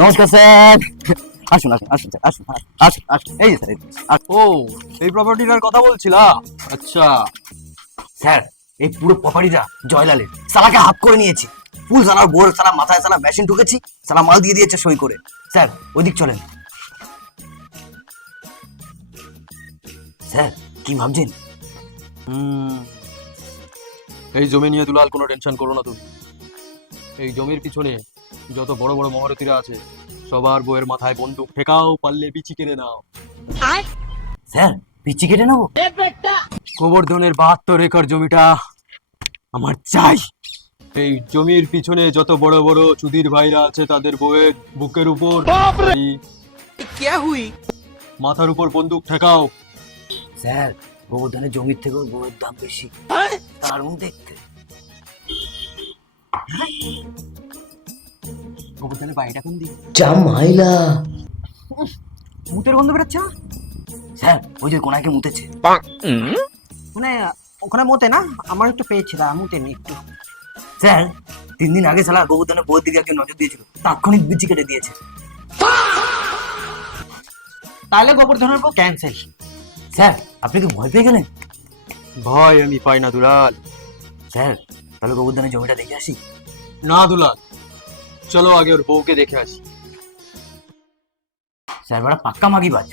নমস্কার স্যার। আসুন আসুন আসুন স্যার, আসুন আসুন আসুন, এই যে স্যার। ও, এই প্রপার্টিটার কথা বলছিলা? আচ্ছা, স্যার, এই পুরো প্রপার্টিটা জয়লালের। সালাকে হাফ করে নিয়েছি। ফুল সালার বোর সালা মাথায় সালা মেশিন ঢুকেছি, সালা মাল দিয়ে দিয়েছে সই করে। স্যার ওইদিক চলেন। স্যার কি ভাবছেন? এই জমি নিয়ে দুলাল কোনো টেনশন করো না তুমি। এই জমির পিছনে যত বড় বড় মহারথীরা আছে সবার বইয়ের মাথায় বন্দুক ঠেকাও, পারলে বিচি কেড়ে নাও। স্যার পিচ্ছি কেটে নেবো? গোবর্ধনের 72 একর জমিটা আমার চাই। এই জমির পিছনে যত বড় বড় চুদির ভাইরা আছে তাদের বউয়ের বুকের উপর মাথার উপর বন্দুক ঠেকাও। স্যার গোবর্ধনের জমির থেকেও বউয়ের দাম বেশি, দারুণ দেখতে। গোবর্ধনের বাড়িটা কোন দিকে? জামাইলা মুতের গন্ধ বেরোচ্ছে না? স্যার ওই যে কোনাকে মুতেছে। মানে ওখানে মতে না, আমার একটু পেয়েছিলাম মুতেনি একটু। স্যার 3 দিন আগে সালা গোবর্ধনের বউয়ের দিকে একজন নজর দিয়েছিল, তাৎক্ষণিক বিচি কেটে দিয়েছে। তাহলে গোবর্ধনের বউ ক্যান্সেল। স্যার আপনি কি ভয় পেয়ে গেলেন? ভয় আমি পাই না দুলাল। স্যার তাহলে গোবর্ধনের জমিটা দেখে আসি। না দুলাল, চলো আগে ওর বউকে দেখে আসি। স্যার বড় পাক্কা মাগি বাজ।